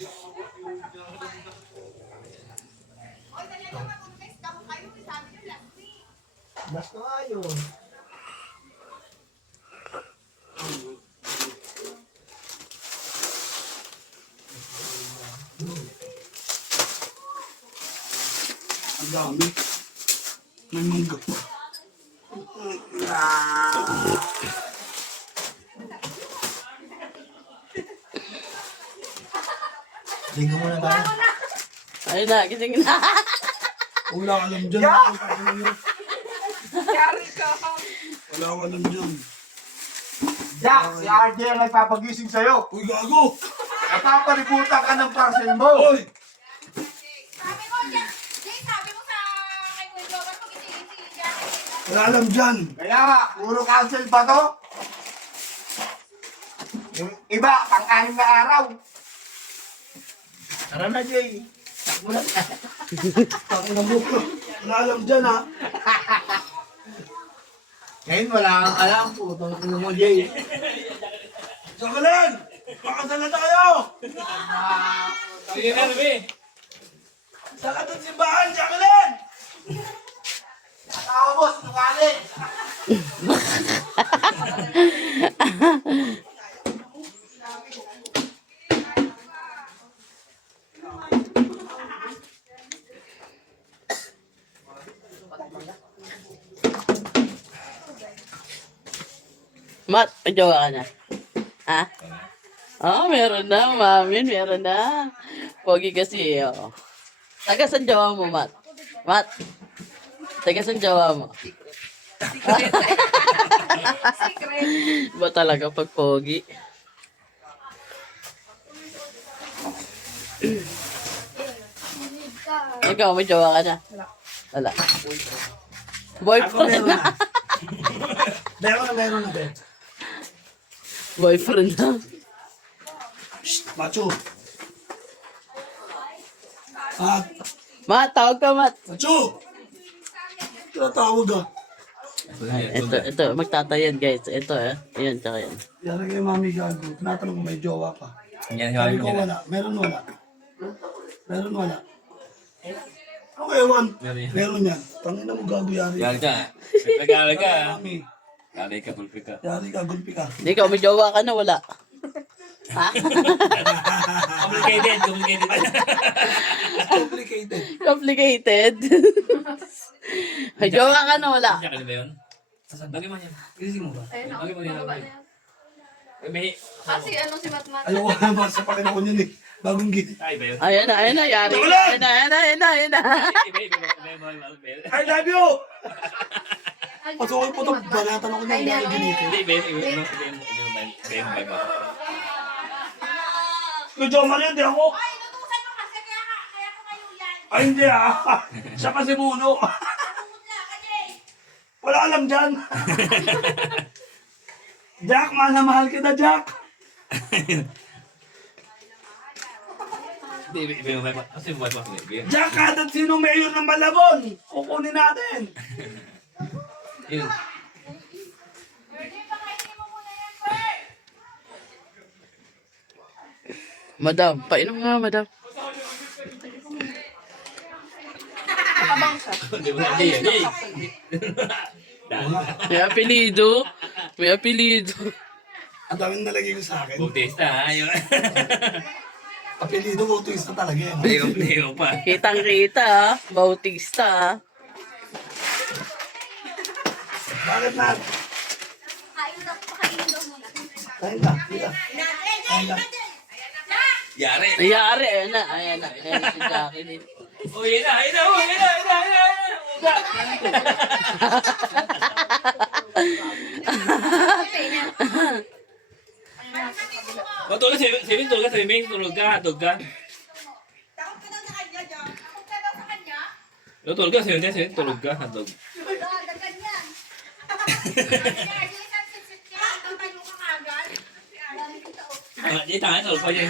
Last na nga yun. Ang dami. May munggo. Ligo muna tayo. Ayun na, gising na. Wala ka alam dyan. Yari ka. Wala ka alam dyan. Jack, si RJ ang nagpapagising sa'yo. Uy, gago! Napapalibutan ka ng parcel mo. Uy! Sabi ko, Jay, sabi mo sa kay Kuya Jovan, pag isi-isi yan. Wala alam dyan. Kaya nga, puro cancel pa to. Yung iba, pang-anim na araw. Tara na, Jay. Takot na buko. Wala alam dyan, ha? Ngayon, wala kang alam po. Tungkol mo, Jay. Jacqueline! Pakasal na tayo! Sige na, Ruby. Saan ka doon simbahan, Jacqueline? Tao mo, sinungaling. Mat, may jowa ka na. Ha? Oh, meron na, mami. Meron na. Pogi kasi, oh. Taga saan jowa mo, Mat? Mat? Taga saan jowa mo? Ba talaga pag pogi? Ikaw, may jowa ka na? Wala. Boyfriend na. Meron na, Bet. Boyfriend na. Shh, macho. Ah, Mat, tawag ka, Mat. macho! Tinatawag, ah. Ito, magtatayan, guys. Ito, Ayan, tsaka yan. Yari kay Mami gago. Tinatanong ko may jowa pa. Yan, Sabi ko wala. Meron wala. Meron wala. Ano ewan? Meron yan. Tangin na mo gago yari. Yari ka. Nag-aaral ka. Mami. Yari ka, pulpi ka. Yari ka, gulpi ka. Hindi ka, may jowa ka na, wala. Ha? Complicated, complicated. Complicated. Complicated. May jowa ka na, wala. Siya ka ba yun? Lagi mo yan. Gising mo ba? Ayun, Lagi mo yan. baba na yan. May... Kasi ano si Matmat. Ayoko na ba sa pakin ako yun eh. Bagong git. Ay, ba yun? Ayan na, yari. Ayan na. I love you! Pasukin po ito. Banatan ako ng mga ganito. Hindi, ba yun? Hindi mo ba? Medyo mali, hindi ako. Ay, inutusan mo kasi kaya ko kayo yan. Ay, hindi ah. Siya kasi muno. Namumutla ka, Jay. Wala alam dyan. Jack, mahal na mahal kita, Jack. Hindi, ba yun? Kasi mo ba? Jack, kada sino mayor ng Malabon, kukunin natin. Yun. Jay, pakainin mo muna yan, Fer. Madam, painom nga, madam. Hindi mo hindi yan. May apelido. May apelido. Ang daming nalagay ko sa akin. Bautista, ha? Yun. Apelido mo, twist na talaga yan. Layo pa. Kitang-kita, Bautista. Bakit na? Pakainin daw muna. Dahil na, dito. Yari. Yari, ayan na si Jacqueline. Oh, yun na. Uga. Tulog ka, tulog ka. Takot ka daw sa kanya, Jom. Takot ka daw sa kanya. Tulog ka, tulog ka, hotdog. Dagan yan. Kaya, Jay, isang sipsip ka. Ang tayo ka agad. Dami kita, oh. Di tangan, tulog pa yan.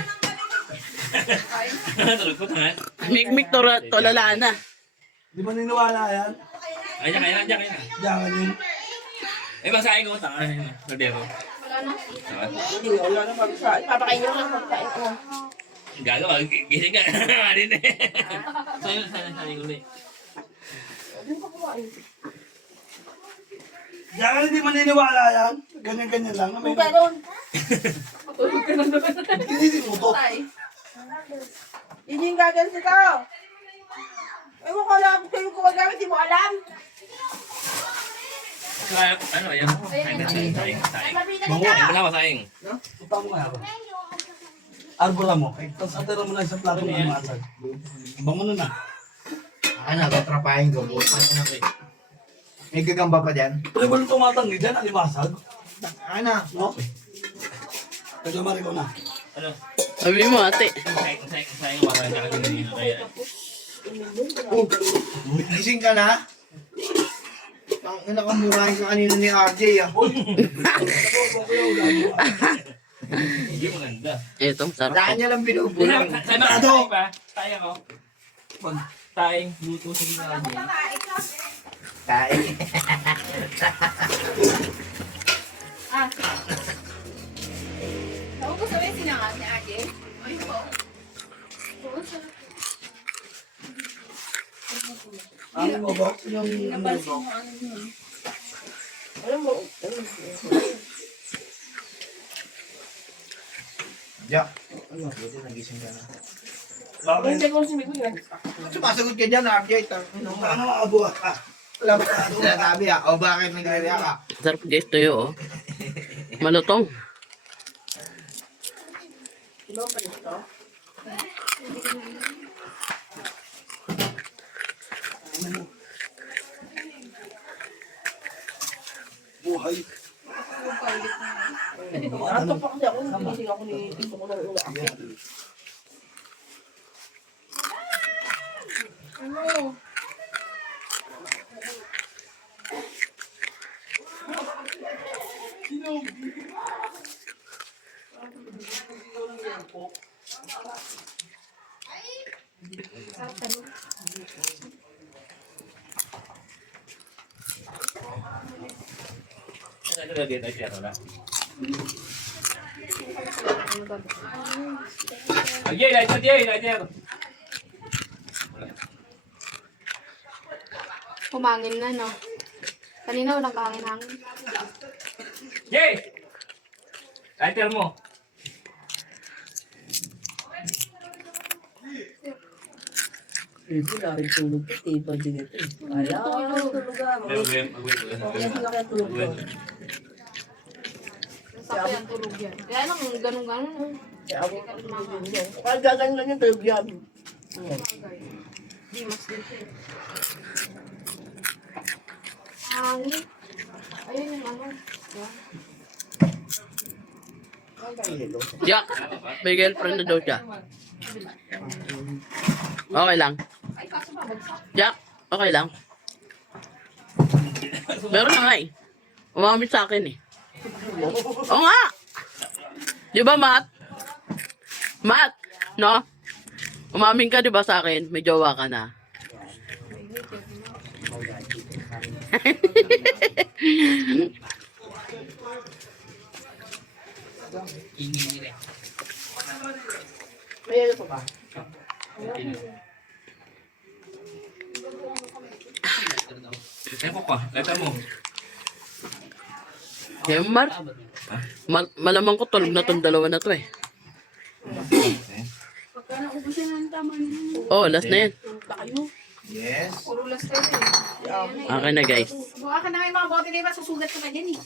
Tulog pa tangan. Mikmik tolala na. Di ba niniwala yan? Ay, kaya na. Diyan yun. Eh, basahin ko, tangan. Rodero. Wala na. Tangan. Hindi, wala na pagkain. Papakain nyo lang pagkain ko. Gago, gising ka. Marin eh. Sayang ulit. Diyan ka hindi maniniwala yan. Ganyan-ganyan lang. May Ganon. Kinisin mo to. Yun yung gagansi ka. Ewan ko alam. Kayo gumagamit, di mo alam. Ano yan? Saing. Lapitan Bango. kita. Ano ba saing? Punta mo nga ako. Arbora mo. Tapos atira mo lang sa plato ng masag. Bango na na. Ano, tatrapahin ko. May gagamba pa dyan? Pre, walang tumatanggi dyan. Alimasag. Ano? No? Kaya mari ko na. Ano? Sabi mo, ate. Sayang ba kaya kanina kaya? Gising ka na? Ang nakamurahin ka kanina ni RJ ah. Hindi maganda. Ito, sarap. Saan niya lang binubulang? Sayang ba? Sayang ako. Sayang. Luto sa ginagawa. Kain. Naubos na yung sinangat ni Ate. Ay po. Ano mo ba? Yung Napansin mo ano yun. Jack. Ano, pwede nagising ka na. bakit? Sumasagot ka dyan, RJ. Ano nga? Ano abo ka? Wala ba ka sinasabi ah? O bakit nagre-react ka? Sarap guys, tuyo, oh. Malutong. Buhay. Ato pa kasi ako, nagising ako ni Tito ko ng ula. Ano? Ano lagi tayo siya na? Jay, lighter. Humangin na, no? Kanina walang kahangin-hangin. Jay! Lighter mo. Ito na rin tulog ko, tipo din ito. Kaya ako tulog ako. Kaya sila kaya tulog ko. Sabi ang tulog yan. Kaya lang, ganun-ganun. Oh. Kaya ako tulog din yan. Kaya gagang lang yung tulog yan. Di mas dito eh. Hangin. Ayun yung ano. Yan. Jack, may girlfriend na daw siya. Okay lang. Jack, okay lang. Meron na nga eh. Umamit sa akin eh. Oo nga! Di ba, Matt? Matt, no? Umamin ka, di ba, sa akin? May jowa ka na. May ano pa ba? Epo pa, lighter mo. Kaya, malamang ko tulog na tong dalawa na to eh. Pagka naubusin ng tama nila. Oh, last na yan. Yes. Puro last tayo eh. Okay na, guys. Buka ka na may mga bote na iba, susugat ka na dyan eh.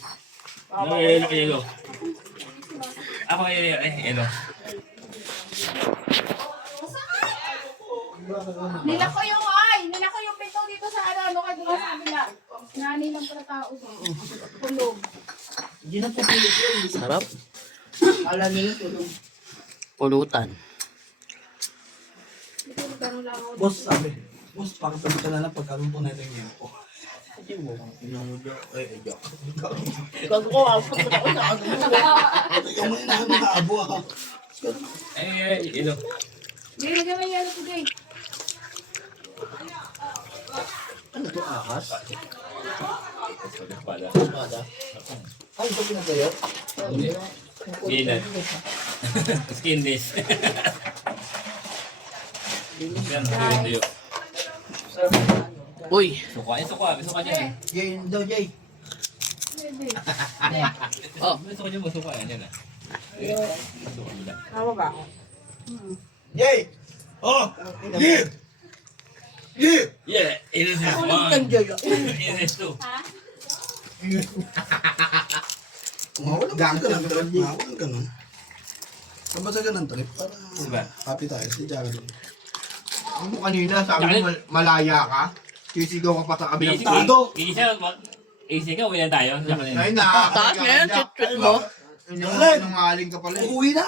Ano yung yelo? Ako yung yelo. Nila ko yung pinto dito sa ano kay doon sa kabila. Nani lang para tao. Kulog. Hindi na tutulog yun. Sarap. Alam nila tulog. Pulutan. Dito ganun lang ako. Boss sabi. Boss, pakipag ka na lang pagkaluto na ito yung po. Hindi mo. Jack. Ikaw ko, ako na ako na. Ikaw mo na mga abo ha. Yelo. Hindi, lagyan mo yung yellow today. Ano to, akas? Pala. Ano ito pinagayo? Gilan. Skin this. Yan, tuyo. Uy, Suka, yung suka. May suka dyan. Jay, daw Jay. oh, May suka dyan mo, suka. Yan, yan. Tama ba ako? Jay! Oh! Yeah! Yeah! Yeah, it is his Ano one. Joy? It is two. Mawalan ka ng trip. Mawalan ka nun. Kabasa ka ng trip para Diba? happy tayo si Geraldine. Ano kanina, sabi mo malaya ka? Sisigaw ka pa sa kabilang Easy, Tado. easy ka, uwi na tayo. Ay na! taas ngayon, chit-chit mo. Nungaling ka pala eh. Uuwi na!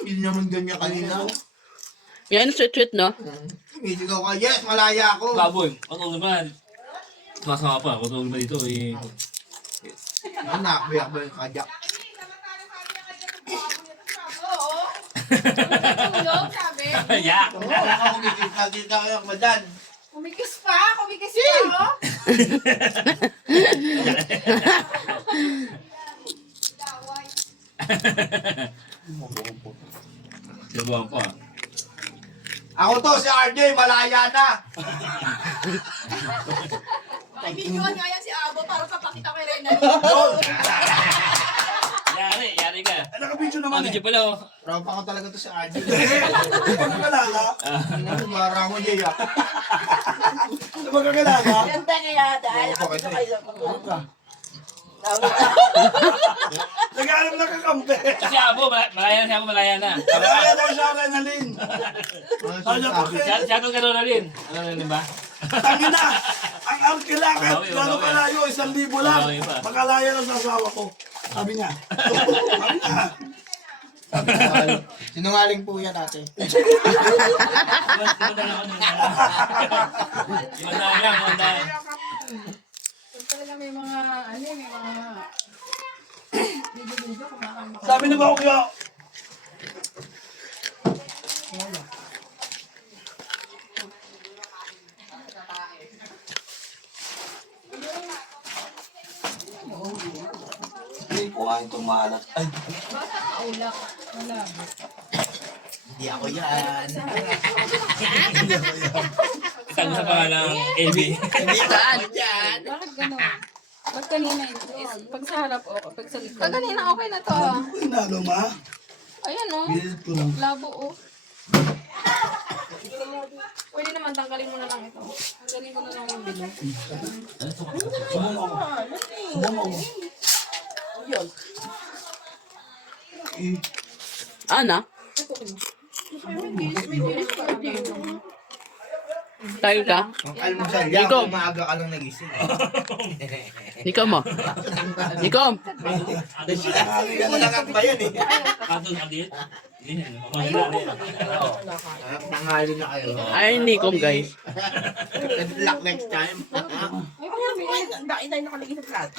Hindi naman ganyan kanina. Yan, chit-chit, no? Sisigaw ka, yes, malaya ako. Baboy, patulog ba? Sumasama pa, patulog ba dito eh. Anak, biyak ba yung kajak? Oo. Tulog, sabi. Yeah! Kumikita kayo, madan. Kumikis pa, oh. Dibuhan pa. Ako to, si RJ, malaya na. Ay, videoan nga yan si Abo para papakita kay Rena. Yari ka. Ay, nakabidyo naman eh. Video pala oh. Tropa ko talaga to si RJ. Magkakalala. Ano, mara mo, Jay, ah. Magkakalala. Yan tayo kaya dahil Opo, ako kasi. kayo. Nag-aalam na kakampi. Kasi Abo, malaya na siya, malaya na. Kaya daw siya rin halin. Kaya pa kayo. Shoutout ka na rin. Ano na rin ba? Tangin na! Ang arkila kahit Bawi, gano'ng bawi. kalayo, 1,000 lang. Bawi pa. Makalaya na sa asawa ko. Sabi niya. Sabi niya. Sinungaling po yan, ate. Imandaan ako nun. Imandaan lang, imandaan. Talaga may mga, may mga video kumakanta. Sabi na ba ako kaya? Hindi ko nga itong maalat. Ay, Maulak. Wala. Hindi ako yan. Saan sa pangalang LB? Saan? Bakit gano'n? Ba't kanina yun? Pag sa harap o pag sa likod? Pag kanina okay na to. pinalo ma. Ayan o. Bilit ko lang. Labo o. Pwede naman tanggalin mo na lang ito. Tanggalin ko na lang yung bilog. Subong ako. Subong ako. Ana? Tayo ka? Ang almusal yan, Nico. kung maaga ka lang nagising. Nikom mo. Nikom. Malakat ba yan eh? Katol na din? Hindi na. Mamahila na yan. Nangali na kayo. Ay, Nikom, guys. Good luck next time. Ay, ang dahil nakalagay sa plato.